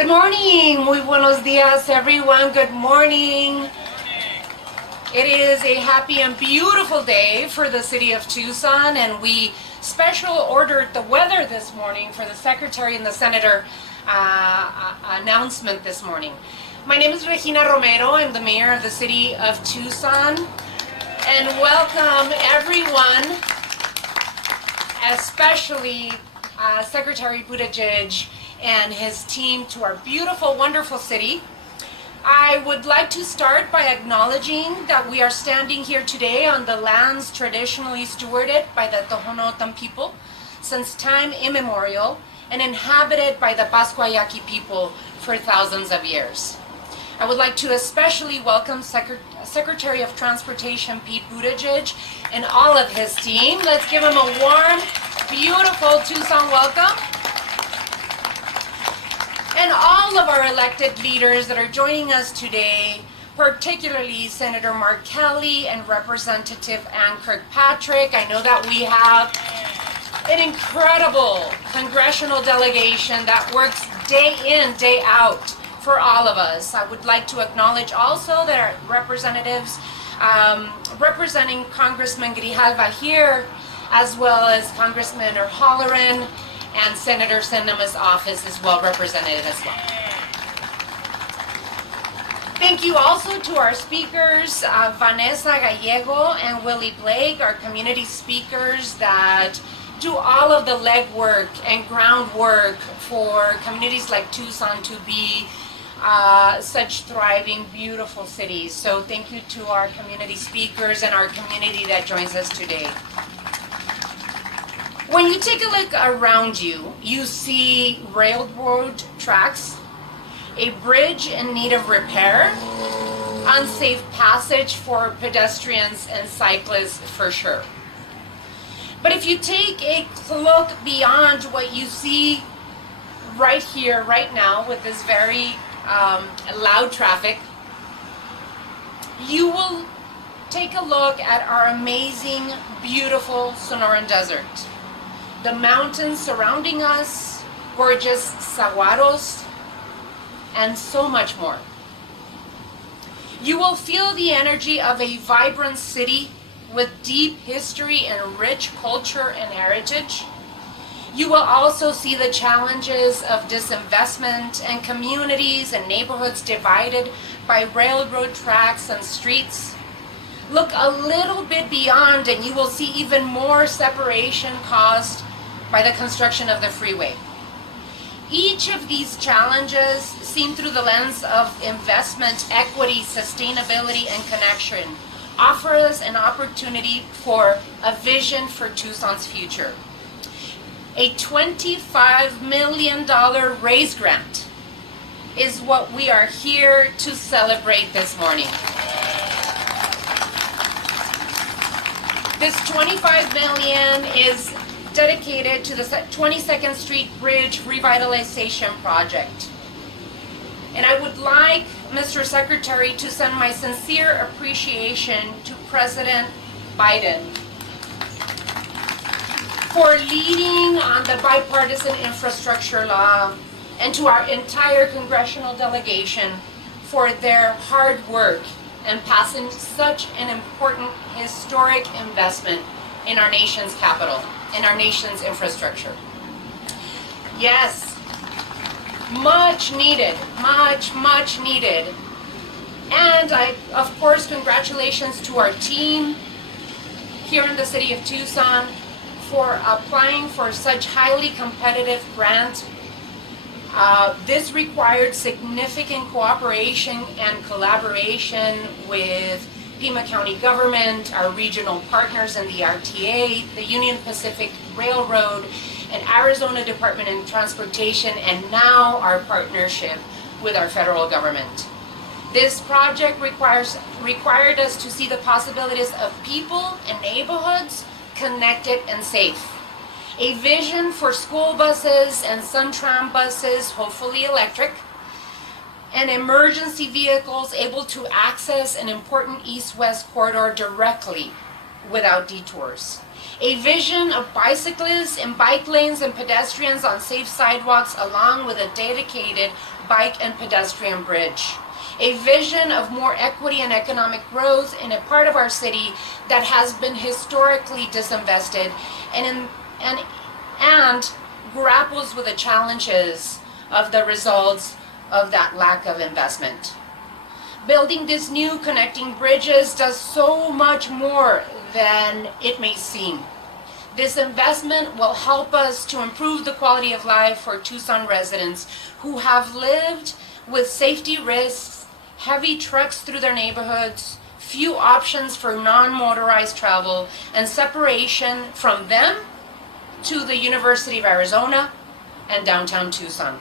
Good morning, muy buenos dias everyone, good morning. It is a happy and beautiful day for the city of Tucson, and we special ordered the weather this morning for the Secretary and the Senator announcement this morning. My name is Regina Romero, I'm the Mayor of the city of Tucson, and welcome everyone, especially Secretary Buttigieg and his team to our beautiful, wonderful city. I would like to start by acknowledging that we are standing here today on the lands traditionally stewarded by the Tohono people since time immemorial and inhabited by the Pascuayaqui people for thousands of years. I would like to especially welcome Secretary of Transportation Pete Buttigieg and all of his team. Let's give him a warm, beautiful Tucson welcome. And all of our elected leaders that are joining us today, particularly Senator Mark Kelly and Representative Ann Kirkpatrick. I know that we have an incredible congressional delegation that works day in, day out for all of us. I would like to acknowledge also that our representatives representing Congressman Grijalva here, as well as Congressman O'Halloran, and Senator Sinema's office is well represented as well. Thank you also to our speakers, Vanessa Gallego and Willie Blake, our community speakers that do all of the legwork and groundwork for communities like Tucson to be such thriving, beautiful cities. So thank you to our community speakers and our community that joins us today. When you take a look around you, you see railroad tracks, a bridge in need of repair, unsafe passage for pedestrians and cyclists for sure. But if you take a look beyond what you see right here, right now, with this very loud traffic, you will take a look at our amazing, beautiful Sonoran Desert. The mountains surrounding us, gorgeous saguaros, and so much more. You will feel the energy of a vibrant city with deep history and rich culture and heritage. You will also see the challenges of disinvestment and communities and neighborhoods divided by railroad tracks and streets. Look a little bit beyond and you will see even more separation caused by the construction of the freeway. Each of these challenges, seen through the lens of investment, equity, sustainability, and connection, offer us an opportunity for a vision for Tucson's future. A $25 million raise grant is what we are here to celebrate this morning. This $25 million is dedicated to the 22nd Street Bridge Revitalization Project. And I would like, Mr. Secretary, to send my sincere appreciation to President Biden for leading on the bipartisan infrastructure law, and to our entire congressional delegation for their hard work and passing such an important historic investment in our nation's capital, in our nation's infrastructure. Yes, much needed, much needed. And of course, congratulations to our team here in the city of Tucson for applying for such highly competitive grant. This required significant cooperation and collaboration with Pima County government, our regional partners in the RTA, the Union Pacific Railroad, and Arizona Department of Transportation, and now our partnership with our federal government. This project required us to see the possibilities of people and neighborhoods connected and safe. A vision for school buses and Suntram buses, hopefully electric, and emergency vehicles able to access an important east-west corridor directly without detours. A vision of bicyclists and bike lanes and pedestrians on safe sidewalks along with a dedicated bike and pedestrian bridge. A vision of more equity and economic growth in a part of our city that has been historically disinvested and grapples with the challenges of the results of that lack of investment. Building these new connecting bridges does so much more than it may seem. This investment will help us to improve the quality of life for Tucson residents who have lived with safety risks, heavy trucks through their neighborhoods, few options for non-motorized travel, and separation from them to the University of Arizona and downtown Tucson.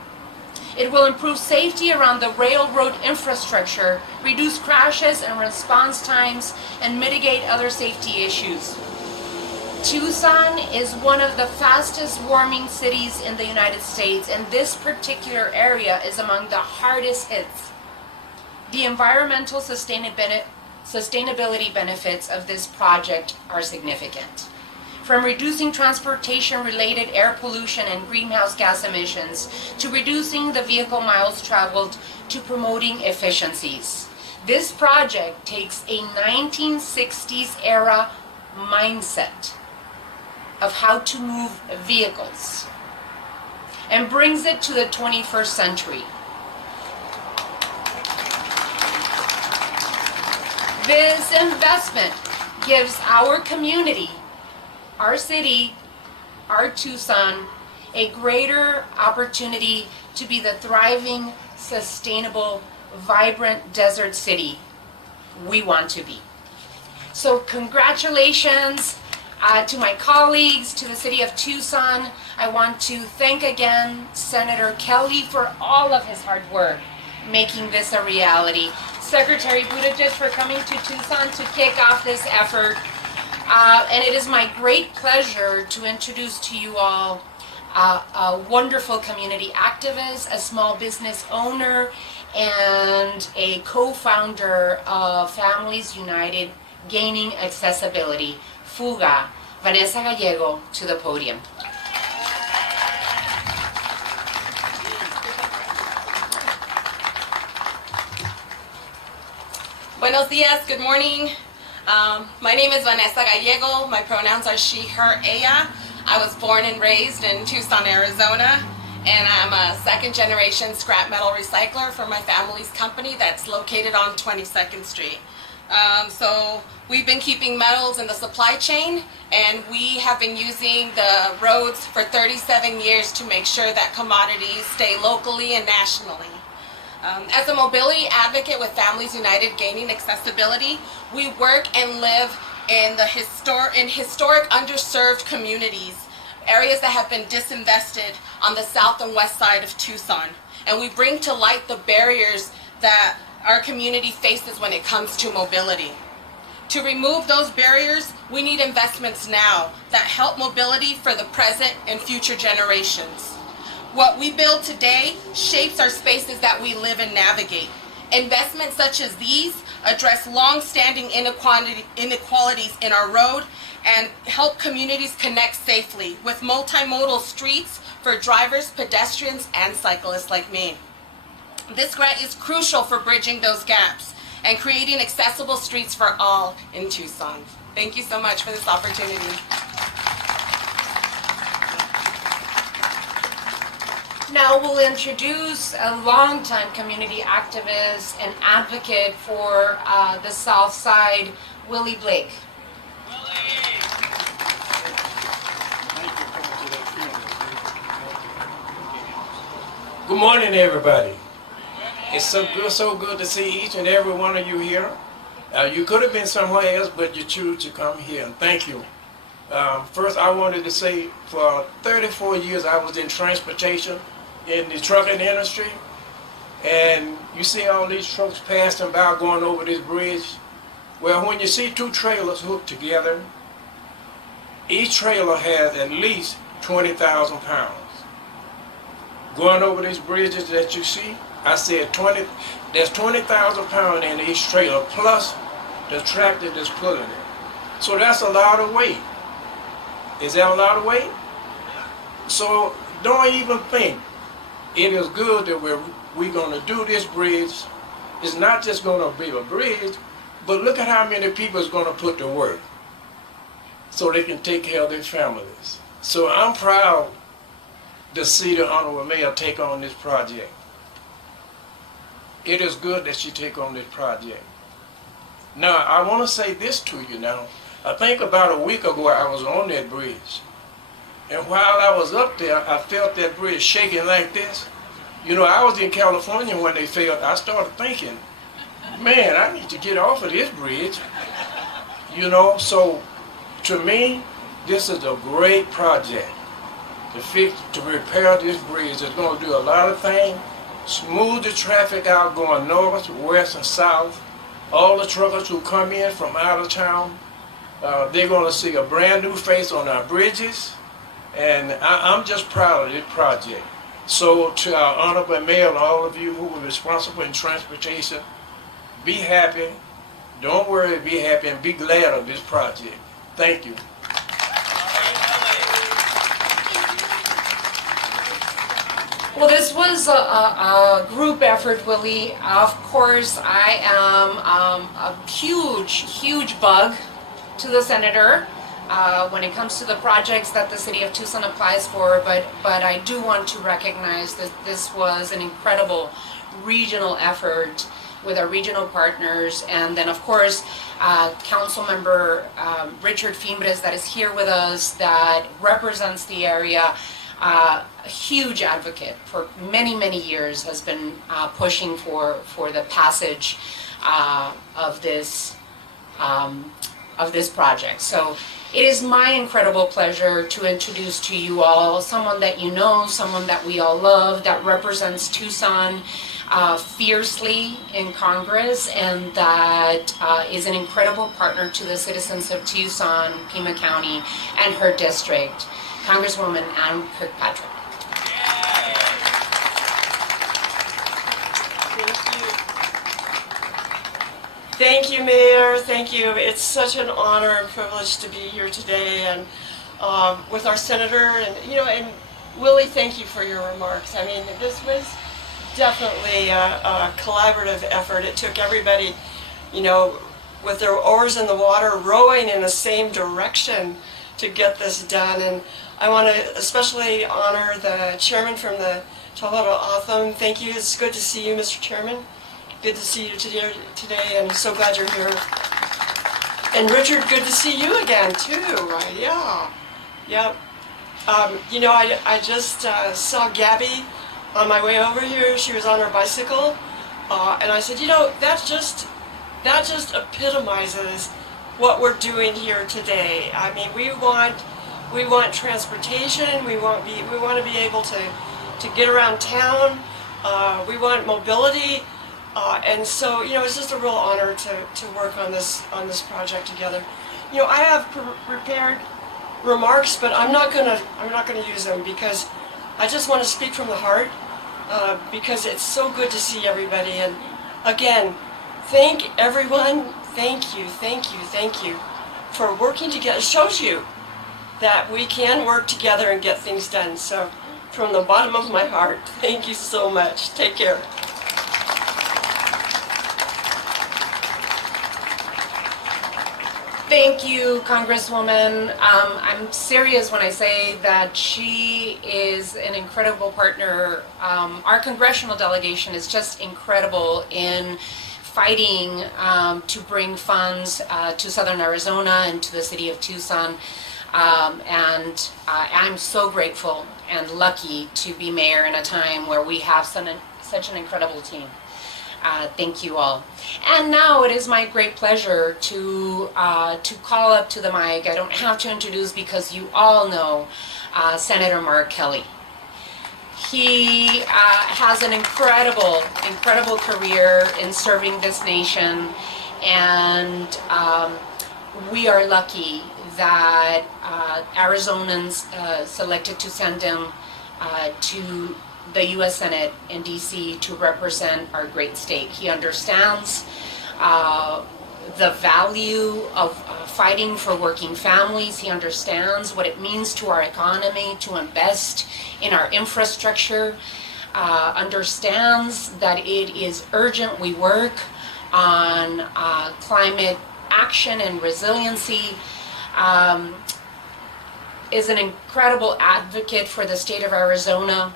It will improve safety around the railroad infrastructure, reduce crashes and response times, and mitigate other safety issues. Tucson is one of the fastest warming cities in the United States, and this particular area is among the hardest hits. The environmental sustainability benefits of this project are significant. From reducing transportation-related air pollution and greenhouse gas emissions, to reducing the vehicle miles traveled, to promoting efficiencies. This project takes a 1960s era mindset of how to move vehicles and brings it to the 21st century. This investment gives our community, our city, our Tucson, a greater opportunity to be the thriving, sustainable, vibrant desert city we want to be. So congratulations to my colleagues, to the city of Tucson. I want to thank again Senator Kelly for all of his hard work making this a reality. Secretary Buttigieg for coming to Tucson to kick off this effort. And it is my great pleasure to introduce to you all a wonderful community activist, a small business owner, and a co-founder of Families United Gaining Accessibility, FUGA, Vanessa Gallego, to the podium. Buenos dias, good morning. My name is Vanessa Gallego. My pronouns are she, her, ella. I was born and raised in Tucson, Arizona, and I'm a second-generation scrap metal recycler for my family's company that's located on 22nd Street. So we've been keeping metals in the supply chain, and we have been using the roads for 37 years to make sure that commodities stay locally and nationally. As a mobility advocate with Families United Gaining Accessibility, we work and live in the historic underserved communities, areas that have been disinvested on the south and west side of Tucson. And we bring to light the barriers that our community faces when it comes to mobility. To remove those barriers, we need investments now that help mobility for the present and future generations. What we build today shapes our spaces that we live and navigate. Investments such as these address long-standing inequalities in our road and help communities connect safely with multimodal streets for drivers, pedestrians, and cyclists like me. This grant is crucial for bridging those gaps and creating accessible streets for all in Tucson. Thank you so much for this opportunity. Now we'll introduce a longtime community activist and advocate for the South Side, Willie Blake. Good morning, everybody. It's so good to see each and every one of you here. You could have been somewhere else, but you choose to come here, and thank you. First, I wanted to say for 34 years I was in transportation in the trucking industry, and you see all these trucks passing by going over this bridge. Well, when you see two trailers hooked together, each trailer has at least 20,000 pounds. Going over these bridges that you see, I said there's 20,000 pounds in each trailer plus the tractor that's pulling it. So that's a lot of weight. Is that a lot of weight? So don't even think. It is good that we're going to do this bridge. It's not just going to be a bridge, but look at how many people is going to put to work so they can take care of their families. So I'm proud to see the Honorable Mayor take on this project. It is good that she take on this project. Now, I want to say this to you now. I think about a week ago I was on that bridge. And while I was up there, I felt that bridge shaking like this. You know, I was in California when they failed. I started thinking, man, I need to get off of this bridge. You know, so to me, this is a great project. To repair this bridge, it's going to do a lot of things. Smooth the traffic out going north, west, and south. All the truckers who come in from out of town, they're going to see a brand new face on our bridges. And I'm just proud of this project. So to our Honorable Mayor and all of you who are responsible in transportation, be happy. Don't worry, be happy, and be glad of this project. Thank you. Well, this was a group effort, Willie. Of course, I am a huge bug to the senator when it comes to the projects that the city of Tucson applies for, but I do want to recognize that this was an incredible regional effort with our regional partners, and then of course Council Member Richard Fimbres that is here with us, that represents the area. A huge advocate for many years, has been pushing for the passage of this project. So it is my incredible pleasure to introduce to you all someone that you know, someone that we all love, that represents Tucson fiercely in Congress, and that is an incredible partner to the citizens of Tucson, Pima County, and her district. Congresswoman Ann Kirkpatrick. Thank you, Mayor. Thank you. It's such an honor and privilege to be here today, and with our senator, and Willie, thank you for your remarks. I mean, this was definitely a collaborative effort. It took everybody, with their oars in the water, rowing in the same direction to get this done. And I want to especially honor the chairman from the Tohono O'odham. Thank you. It's good to see you, Mr. Chairman. Good to see you today, and I'm so glad you're here. And Richard, good to see you again too. Yeah. I just saw Gabby on my way over here. She was on her bicycle, and I said, that just epitomizes what we're doing here today. I mean, we want transportation. We want to be able to get around town. We want mobility. And so, it's just a real honor to work on this project together. I have prepared remarks, but I'm not gonna use them because I just want to speak from the heart, because it's so good to see everybody. And again, thank everyone. Thank you for working together. It shows you that we can work together and get things done. So, from the bottom of my heart, thank you so much. Take care. Thank you, Congresswoman. I'm serious when I say that she is an incredible partner. Our congressional delegation is just incredible in fighting to bring funds to Southern Arizona and to the city of Tucson. And I'm so grateful and lucky to be mayor in a time where we have such an incredible team. Thank you all. And now it is my great pleasure to call up to the mic. I don't have to introduce because you all know Senator Mark Kelly. He has an incredible career in serving this nation, and we are lucky that Arizonans selected to send him to the U.S. Senate in D.C. to represent our great state. He understands the value of fighting for working families. He understands what it means to our economy to invest in our infrastructure, understands that it is urgent we work on climate action and resiliency, is an incredible advocate for the state of Arizona,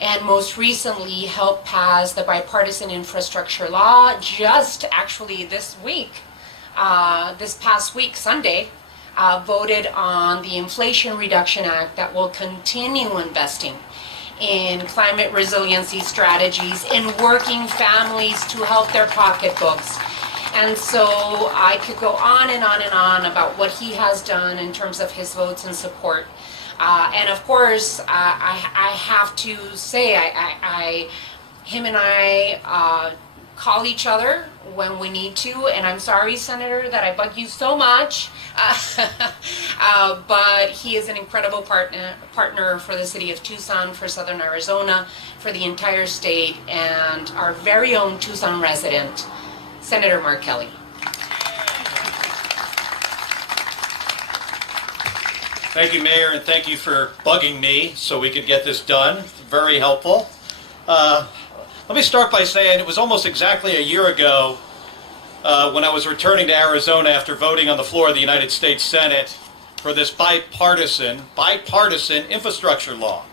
and most recently helped pass the bipartisan infrastructure law just actually this week, this past week, Sunday, voted on the Inflation Reduction Act that will continue investing in climate resiliency strategies, in working families to help their pocketbooks. And so I could go on and on and on about what he has done in terms of his votes and support. And of course, I have to say, him and I call each other when we need to, and I'm sorry, Senator, that I bug you so much, but he is an incredible partner for the city of Tucson, for Southern Arizona, for the entire state, and our very own Tucson resident, Senator Mark Kelly. Thank you, Mayor, and thank you for bugging me so we could get this done. Very helpful. Let me start by saying it was almost exactly a year ago when I was returning to Arizona after voting on the floor of the United States Senate for this bipartisan infrastructure law.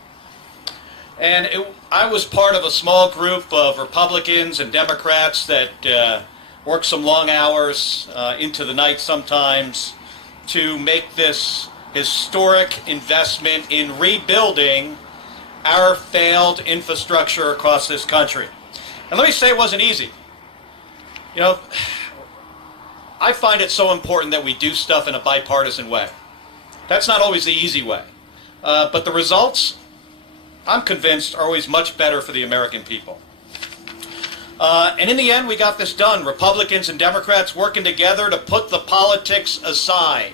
And I was part of a small group of Republicans and Democrats that worked some long hours into the night sometimes to make this historic investment in rebuilding our failed infrastructure across this country. And let me say it wasn't easy. You know, I find it so important that we do stuff in a bipartisan way. That's not always the easy way. But the results, I'm convinced, are always much better for the American people. And in the end, we got this done. Republicans and Democrats working together to put the politics aside.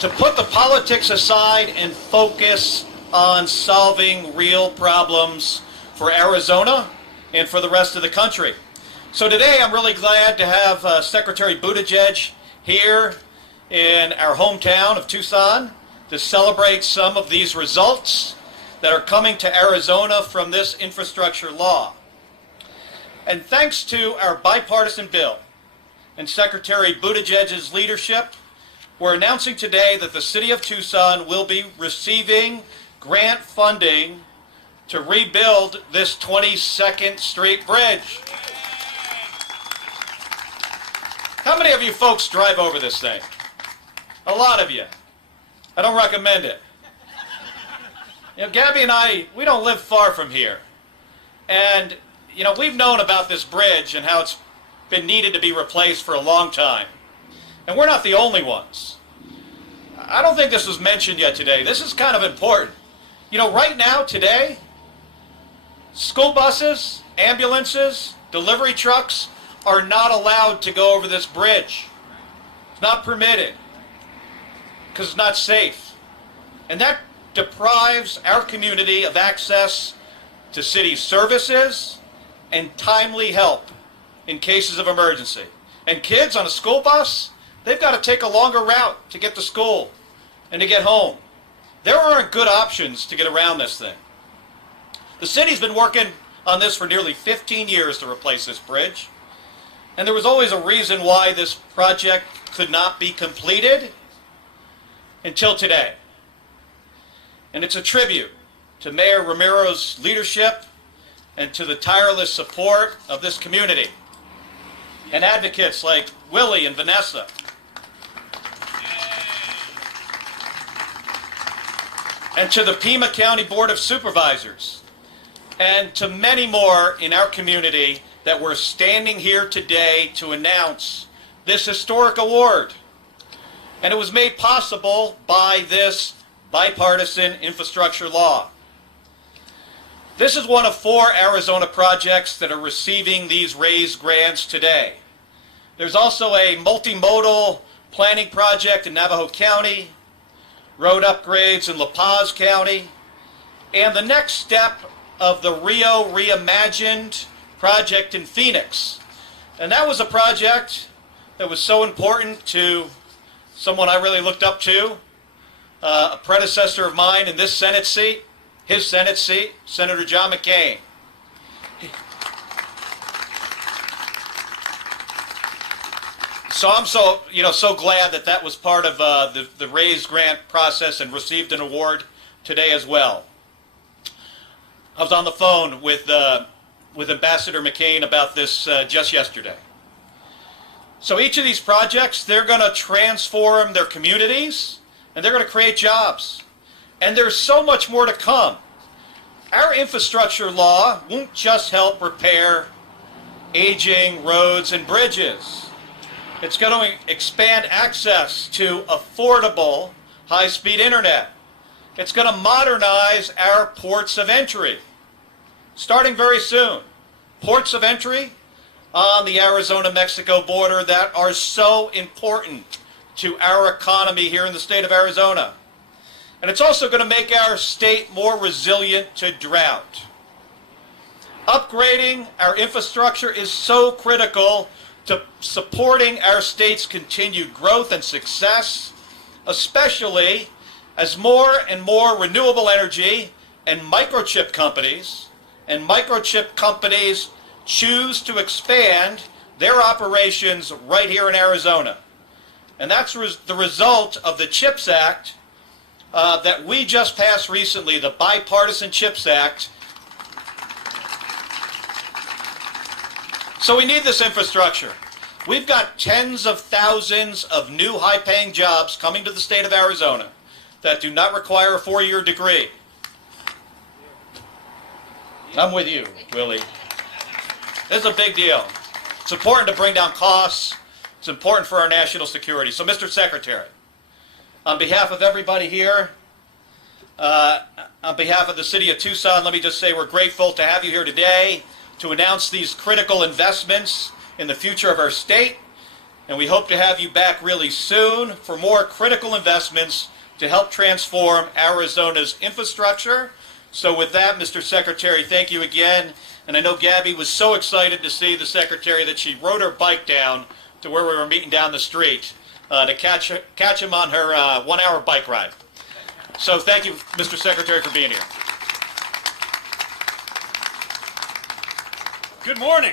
To put the politics aside and focus on solving real problems for Arizona and for the rest of the country. So today I'm really glad to have Secretary Buttigieg here in our hometown of Tucson to celebrate some of these results that are coming to Arizona from this infrastructure law. And thanks to our bipartisan bill and Secretary Buttigieg's leadership, we're announcing today that the City of Tucson will be receiving grant funding to rebuild this 22nd Street Bridge. How many of you folks drive over this thing? A lot of you. I don't recommend it. You know, Gabby and I, we don't live far from here. And, you know, we've known about this bridge and how it's been needed to be replaced for a long time. And we're not the only ones. I don't think this was mentioned yet today. This is kind of important. You know, right now, today, school buses, ambulances, delivery trucks are not allowed to go over this bridge. It's not permitted because it's not safe. And that deprives our community of access to city services and timely help in cases of emergency. And kids on a school bus, they've got to take a longer route to get to school and to get home. There aren't good options to get around this thing. The city's been working on this for nearly 15 years to replace this bridge. And there was always a reason why this project could not be completed until today. And it's a tribute to Mayor Ramiro's leadership and to the tireless support of this community and advocates like Willie and Vanessa. And to the Pima County Board of Supervisors, and to many more in our community that we're standing here today to announce this historic award. And it was made possible by this bipartisan infrastructure law. This is one of 4 Arizona projects that are receiving these raised grants today. There's also a multimodal planning project in Navajo County, road upgrades in La Paz County, and the next step of the Rio Reimagined project in Phoenix. And that was a project that was so important to someone I really looked up to, a predecessor of mine in this Senate seat, his Senate seat, Senator John McCain. So I'm so glad that that was part of the RAISE grant process and received an award today as well. I was on the phone with Ambassador McCain about this just yesterday. So each of these projects, they're going to transform their communities, and they're going to create jobs. And there's so much more to come. Our infrastructure law won't just help repair aging roads and bridges. It's going to expand access to affordable high-speed internet. It's going to modernize our ports of entry, starting very soon. Ports of entry on the Arizona-Mexico border that are so important to our economy here in the state of Arizona. And it's also going to make our state more resilient to drought. Upgrading our infrastructure is so critical to supporting our state's continued growth and success, especially as more and more renewable energy and microchip companies choose to expand their operations right here in Arizona. And that's the result of the CHIPS Act that we just passed recently, the Bipartisan CHIPS Act. So we need this infrastructure. We've got tens of thousands of new high-paying jobs coming to the state of Arizona that do not require a 4-year degree. I'm with you, Willie. This is a big deal. It's important to bring down costs. It's important for our national security. So, Mr. Secretary, on behalf of everybody here, on behalf of the city of Tucson, let me just say we're grateful to have you here today to announce these critical investments in the future of our state. And we hope to have you back really soon for more critical investments to help transform Arizona's infrastructure. So with that, Mr. Secretary, thank you again. And I know Gabby was so excited to see the Secretary that she rode her bike down to where we were meeting down the street to catch him on her 1-hour bike ride. So thank you, Mr. Secretary, for being here. Good morning.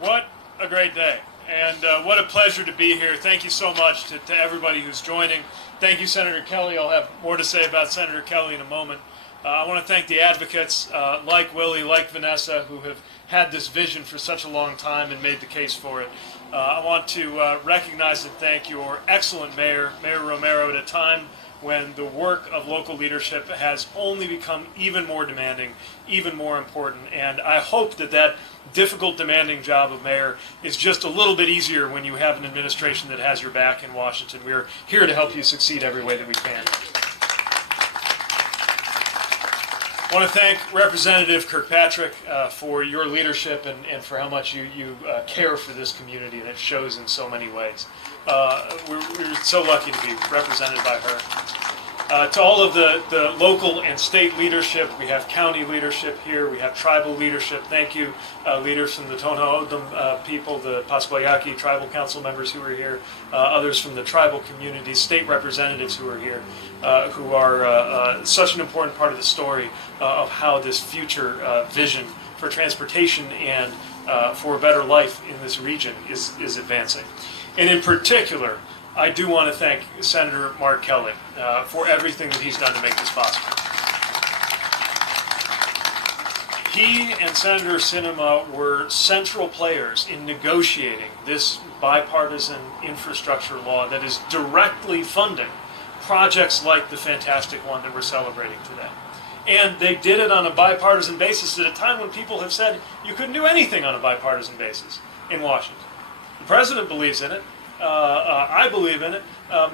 What a great day. And what a pleasure to be here. Thank you so much to everybody who's joining. Thank you, Senator Kelly. I'll have more to say about Senator Kelly in a moment. I want to thank the advocates like Willie, like Vanessa, who have had this vision for such a long time and made the case for it. I want to recognize and thank your excellent mayor, Mayor Romero, at a time when the work of local leadership has only become even more demanding, even more important. And I hope that that difficult, demanding job of mayor is just a little bit easier when you have an administration that has your back in Washington. We're here to help you succeed every way that we can. I want to thank Representative Kirkpatrick for your leadership and for how much you care for this community, and it shows in so many ways. We're so lucky to be represented by her. To all of the local and state leadership, we have county leadership here, we have tribal leadership. Thank you, leaders from the Tohono O'odham people, the Pasquayaki tribal council members who are here, others from the tribal communities, state representatives who are here, who are such an important part of the story of how this future vision for transportation and for a better life in this region is advancing. And in particular, I do want to thank Senator Mark Kelly for everything that he's done to make this possible. He and Senator Sinema were central players in negotiating this bipartisan infrastructure law that is directly funding projects like the fantastic one that we're celebrating today. And they did it on a bipartisan basis at a time when people have said you couldn't do anything on a bipartisan basis in Washington. The president believes in it. I believe in it.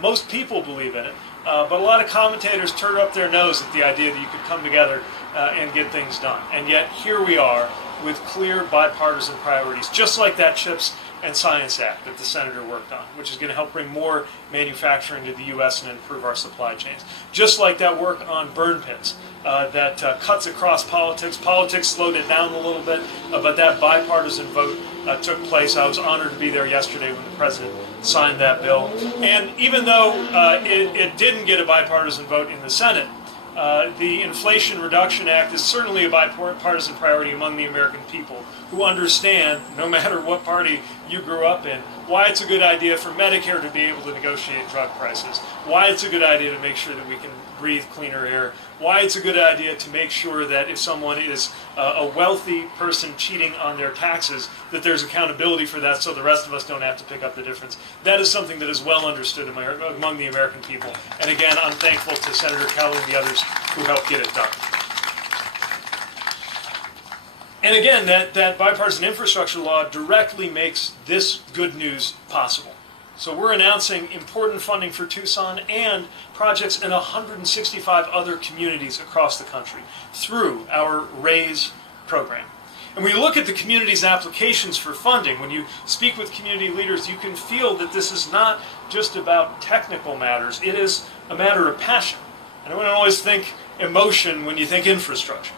Most people believe in it. But a lot of commentators turn up their nose at the idea that you could come together and get things done. And yet here we are with clear bipartisan priorities, just like that CHIPS and Science Act that the senator worked on, which is going to help bring more manufacturing to the U.S. and improve our supply chains. Just like that work on burn pits that cuts across politics. Politics slowed it down a little bit, but that bipartisan vote took place. I was honored to be there yesterday when the president signed that bill. And even though it didn't get a bipartisan vote in the Senate, the Inflation Reduction Act is certainly a bipartisan priority among the American people who understand, no matter what party you grew up in, why it's a good idea for Medicare to be able to negotiate drug prices, why it's a good idea to make sure that we can breathe cleaner air, why it's a good idea to make sure that if someone is a wealthy person cheating on their taxes, that there's accountability for that so the rest of us don't have to pick up the difference. That is something that is well understood among the American people. And again, I'm thankful to Senator Kelly and the others who helped get it done. And again, that bipartisan infrastructure law directly makes this good news possible. So we're announcing important funding for Tucson and projects in 165 other communities across the country through our RAISE program. And when you look at the community's applications for funding, when you speak with community leaders, you can feel that this is not just about technical matters. It is a matter of passion. And I don't always think emotion when you think infrastructure.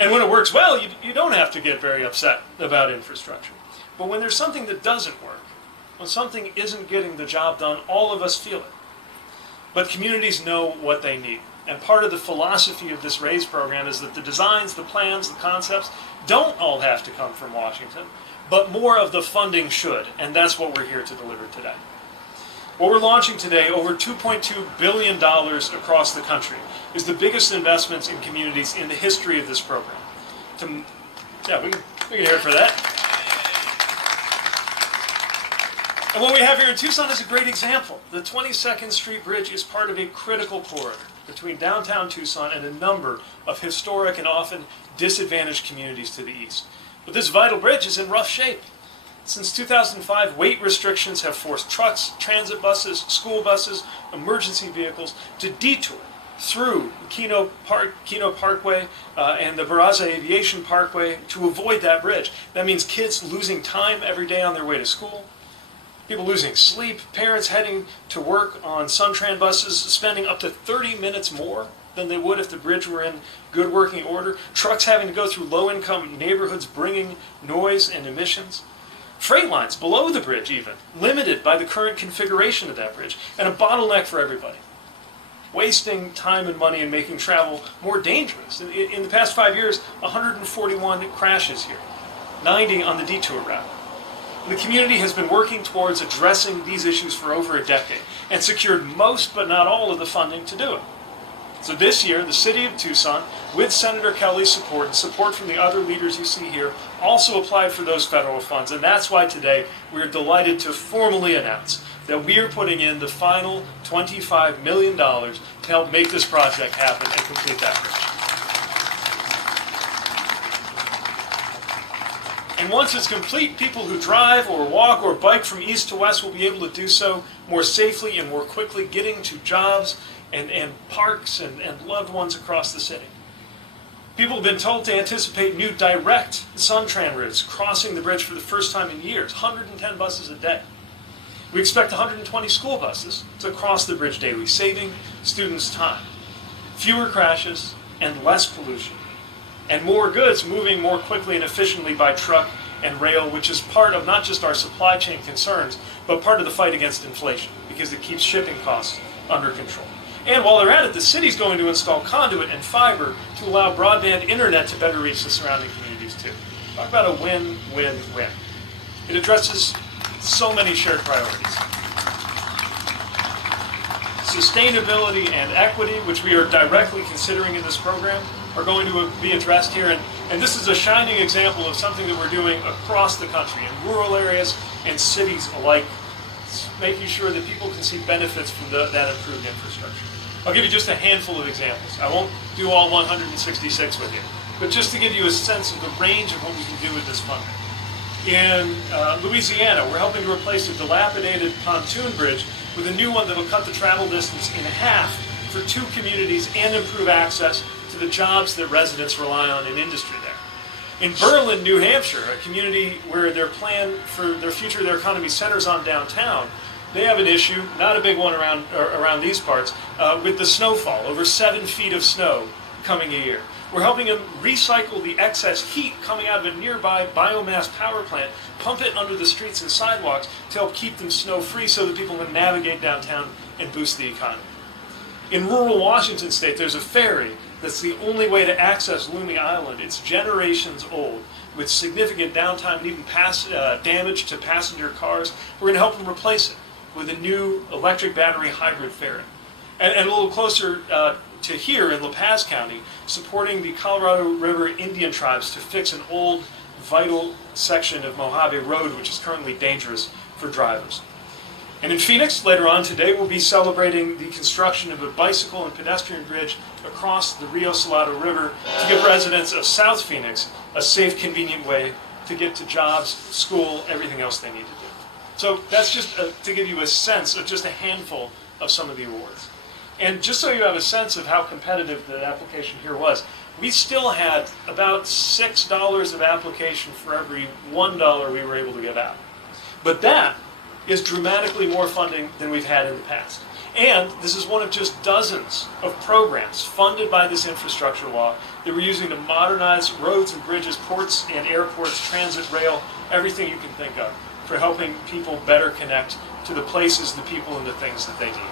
And when it works well, you don't have to get very upset about infrastructure. But when there's something that doesn't work, when something isn't getting the job done, all of us feel it. But communities know what they need. And part of the philosophy of this RAISE program is that the designs, the plans, the concepts don't all have to come from Washington, but more of the funding should. And that's what we're here to deliver today. What we're launching today, over $2.2 billion across the country, is the biggest investments in communities in the history of this program. Yeah, we can hear it for that. And what we have here in Tucson is a great example. The 22nd Street Bridge is part of a critical corridor between downtown Tucson and a number of historic and often disadvantaged communities to the east. But this vital bridge is in rough shape. Since 2005, weight restrictions have forced trucks, transit buses, school buses, emergency vehicles to detour through Keno Parkway and the Barraza Aviation Parkway to avoid that bridge. That means kids losing time every day on their way to school, people losing sleep, parents heading to work on Suntran buses, spending up to 30 minutes more than they would if the bridge were in good working order, trucks having to go through low-income neighborhoods bringing noise and emissions, freight lines below the bridge even, limited by the current configuration of that bridge, and a bottleneck for everybody, wasting time and money and making travel more dangerous. In the past 5 years, 141 crashes here, 90 on the detour route. The community has been working towards addressing these issues for over a decade and secured most but not all of the funding to do it. So this year, the City of Tucson, with Senator Kelly's support and support from the other leaders you see here, also applied for those federal funds. And that's why today we're delighted to formally announce that we are putting in the final $25 million to help make this project happen and complete that bridge. And once it's complete, people who drive or walk or bike from east to west will be able to do so more safely and more quickly, getting to jobs and parks and loved ones across the city. People have been told to anticipate new direct Suntran routes crossing the bridge for the first time in years, 110 buses a day. We expect 120 school buses to cross the bridge daily, saving students time, fewer crashes, and less pollution, and more goods moving more quickly and efficiently by truck and rail, which is part of not just our supply chain concerns, but part of the fight against inflation, because it keeps shipping costs under control. And while they're at it, the city's going to install conduit and fiber to allow broadband internet to better reach the surrounding communities too. Talk about a win-win-win. It addresses so many shared priorities. Sustainability and equity, which we are directly considering in this program, are going to be addressed here. And this is a shining example of something that we're doing across the country, in rural areas and cities alike, making sure that people can see benefits from that improved infrastructure. I'll give you just a handful of examples. I won't do all 166 with you, but just to give you a sense of the range of what we can do with this funding. In Louisiana, we're helping to replace a dilapidated pontoon bridge with a new one that will cut the travel distance in half for 2 communities and improve access to the jobs that residents rely on in industry there. In Berlin, New Hampshire, a community where their plan for their future, their economy centers on downtown, they have an issue, not a big one around these parts, with the snowfall. Over 7 feet of snow coming a year. We're helping them recycle the excess heat coming out of a nearby biomass power plant, pump it under the streets and sidewalks to help keep them snow-free so that people can navigate downtown and boost the economy. In rural Washington state, there's a ferry that's the only way to access Loomy Island. It's generations old, with significant downtime and even damage to passenger cars. We're going to help them replace it with a new electric battery hybrid ferry. And a little closer to here in La Paz County, supporting the Colorado River Indian tribes to fix an old, vital section of Mojave Road, which is currently dangerous for drivers. And in Phoenix, later on today, we'll be celebrating the construction of a bicycle and pedestrian bridge across the Rio Salado River to give residents of South Phoenix a safe, convenient way to get to jobs, school, everything else they need to do. So that's just to give you a sense of just a handful of some of the awards. And just so you have a sense of how competitive the application here was, we still had about $6 of application for every $1 we were able to give out. But that is dramatically more funding than we've had in the past. And this is one of just dozens of programs funded by this infrastructure law that we're using to modernize roads and bridges, ports and airports, transit, rail, everything you can think of, for helping people better connect to the places, the people, and the things that they need.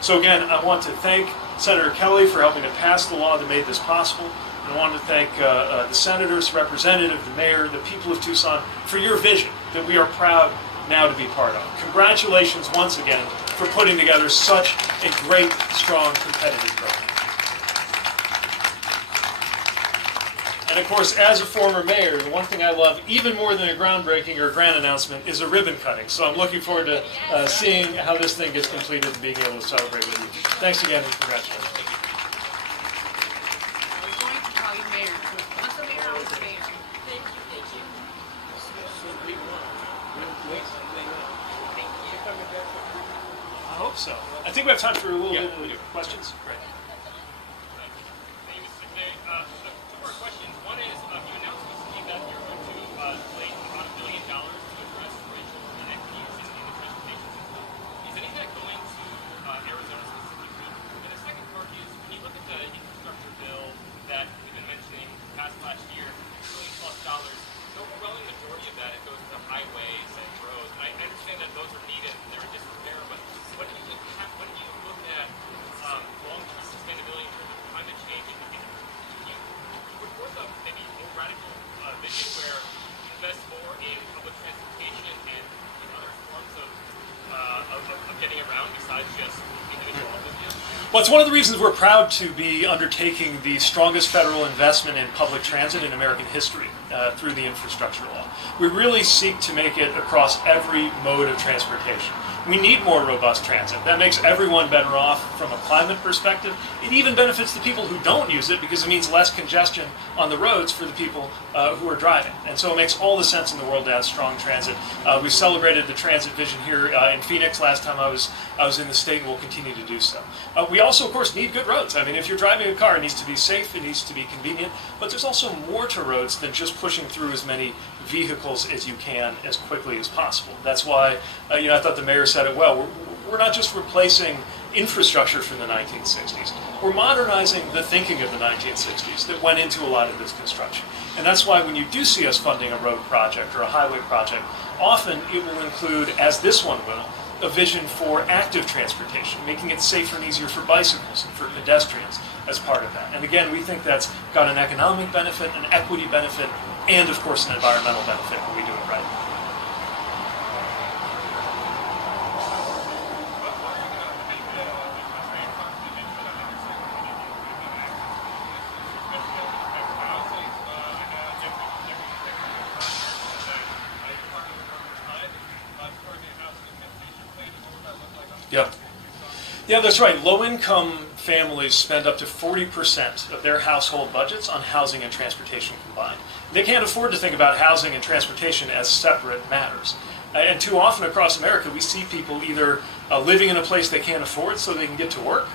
So again, I want to thank Senator Kelly for helping to pass the law that made this possible. And I want to thank the senators, representative, the mayor, the people of Tucson for your vision that we are proud now to be part of. Congratulations once again for putting together such a great, strong, competitive program. And of course, as a former mayor, the one thing I love even more than a groundbreaking or a grand announcement is a ribbon cutting. So I'm looking forward to seeing how this thing gets completed and being able to celebrate with you. Thanks again and congratulations. We're going to call you mayor. Once a mayor, always a mayor. Thank you, thank you. I hope so. I think we have time for a little bit of questions. Great. Two-part questions. One is, you announced recently that you're going to lay around $1 billion to address racial inequities in the transportation system. Is any of that going to Arizona specifically? And the second part is, when you look at the infrastructure bill that we've been mentioning past last year, $1 billion plus, the overwhelming majority of that, it goes to highways and roads. And I understand that those are needed and they're in disrepair, but what do you look at long-term sustainability in terms of climate change? Can you put forth a maybe more radical vision where you invest more in public transportation and in other forms of getting around besides just individual automobiles? Well, it's one of the reasons we're proud to be undertaking the strongest federal investment in public transit in American history through the infrastructure law. We really seek to make it across every mode of transportation. We need more robust transit. That makes everyone better off from a climate perspective. It even benefits the people who don't use it because it means less congestion on the roads for the people who are driving. And so it makes all the sense in the world to have strong transit. We celebrated the transit vision here in Phoenix last time I was in the state, and we'll continue to do so. We also, of course, need good roads. I mean, if you're driving a car, it needs to be safe, it needs to be convenient, but there's also more to roads than just pushing through as many vehicles as you can as quickly as possible. That's why, I thought the mayor said it well. We're not just replacing infrastructure from the 1960s. We're modernizing the thinking of the 1960s that went into a lot of this construction. And that's why when you do see us funding a road project or a highway project, often it will include, as this one will, a vision for active transportation, making it safer and easier for bicycles and for pedestrians as part of that. And again, we think that's got an economic benefit, an equity benefit, and of course an environmental benefit when we do it right. Yeah, that's right. Low-income families spend up to 40% of their household budgets on housing and transportation combined. They can't afford to think about housing and transportation as separate matters. And too often across America, we see people either living in a place they can't afford so they can get to work,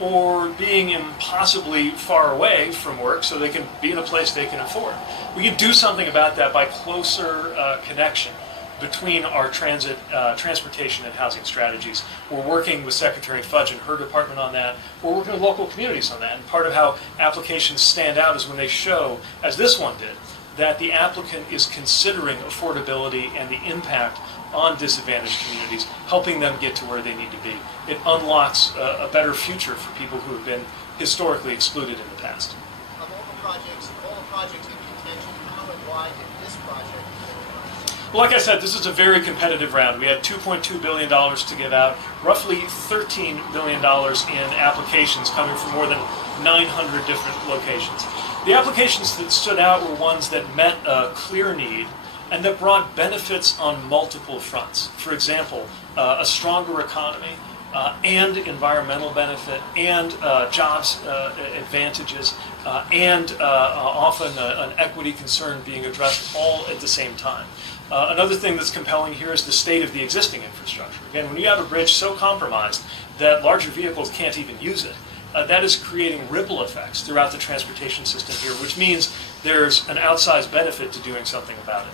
or being impossibly far away from work so they can be in a place they can afford. We can do something about that by closer connection between our transportation and housing strategies. We're working with Secretary Fudge and her department on that. We're working with local communities on that. And part of how applications stand out is when they show, as this one did, that the applicant is considering affordability and the impact on disadvantaged communities, helping them get to where they need to be. It unlocks a better future for people who have been historically excluded in the past. Of all the projects in contention, how and why did this project? Well, like I said, this is a very competitive round. We had $2.2 billion to give out, roughly $13 billion in applications coming from more than 900 different locations. The applications that stood out were ones that met a clear need and that brought benefits on multiple fronts. For example, a stronger economy and environmental benefit and jobs advantages and often an equity concern being addressed all at the same time. Another thing that's compelling here is the state of the existing infrastructure. Again, when you have a bridge so compromised that larger vehicles can't even use it, that is creating ripple effects throughout the transportation system here, which means there's an outsized benefit to doing something about it.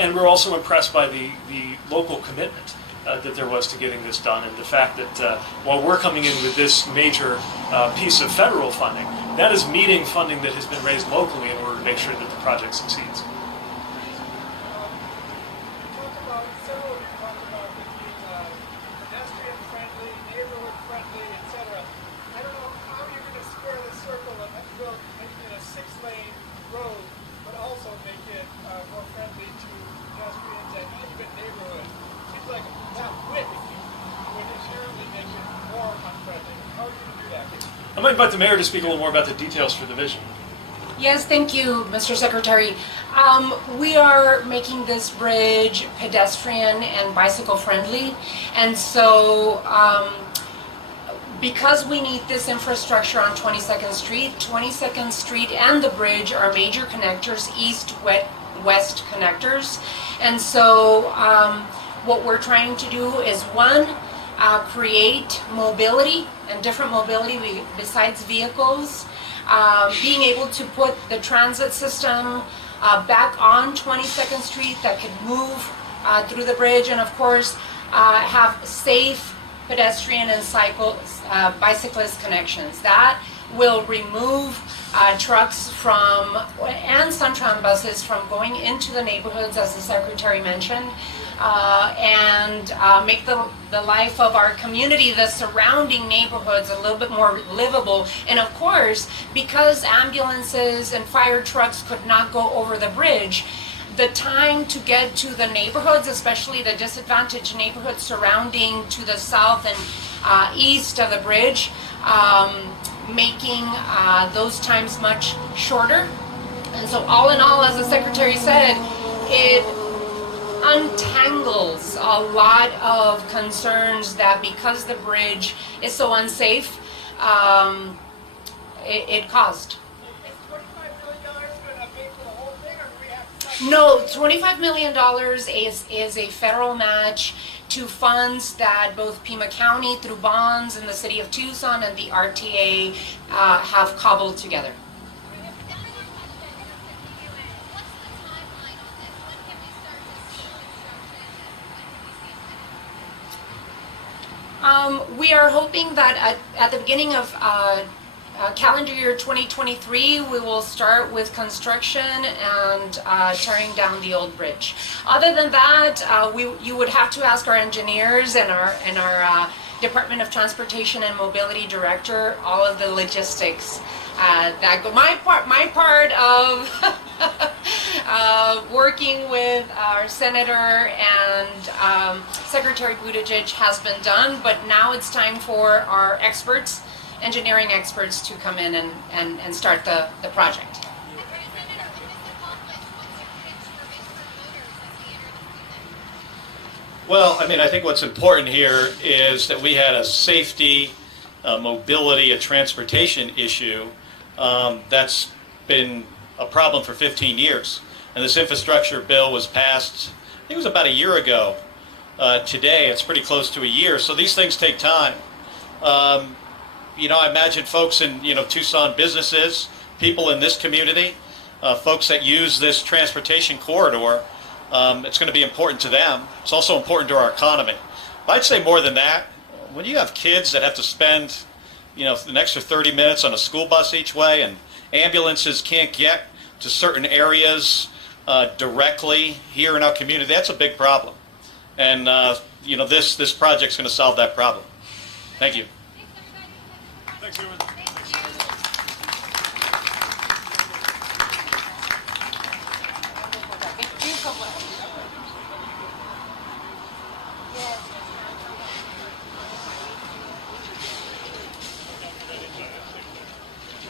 And we're also impressed by the local commitment that there was to getting this done, and the fact that while we're coming in with this major piece of federal funding, that is meeting funding that has been raised locally in order to make sure that the project succeeds. I might invite the mayor to speak a little more about the details for the vision. Yes, thank you, Mr. Secretary. We are making this bridge pedestrian and bicycle friendly, and so because we need this infrastructure on 22nd Street and the bridge are major connectors, east-west connectors, and so what we're trying to do is one, create mobility and different mobility besides vehicles, being able to put the transit system back on 22nd Street that could move through the bridge, and of course have safe pedestrian and bicyclist connections. That will remove trucks from and Suntran buses from going into the neighborhoods, as the Secretary mentioned, and make the life of our community, the surrounding neighborhoods, a little bit more livable. And of course, because ambulances and fire trucks could not go over the bridge, the time to get to the neighborhoods, especially the disadvantaged neighborhoods surrounding to the south and east of the bridge, making those times much shorter. And so all in all, as the Secretary said, it untangles a lot of concerns that because the bridge is so unsafe, it caused. No, $25 million is a federal match to funds that both Pima County through bonds and the city of Tucson and the RTA have cobbled together. We are hoping that at the beginning of calendar year 2023, we will start with construction and tearing down the old bridge. Other than that, you would have to ask our engineers and our Department of Transportation and Mobility Director all of the logistics. That go. My part of working with our senator and Secretary Buttigieg has been done, but now it's time for our experts, engineering experts, to come in and start the project. Well, I mean, I think what's important here is that we had a safety, mobility, a transportation issue that's been a problem for 15 years. And this infrastructure bill was passed, I think it was about a year ago. Today, it's pretty close to a year, so these things take time. I imagine folks in, Tucson businesses, people in this community, folks that use this transportation corridor, It's going to be important to them. It's also important to our economy. But I'd say more than that. When you have kids that have to spend, an extra 30 minutes on a school bus each way, and ambulances can't get to certain areas directly here in our community, that's a big problem. And this project's going to solve that problem. Thank you. Thanks, everyone.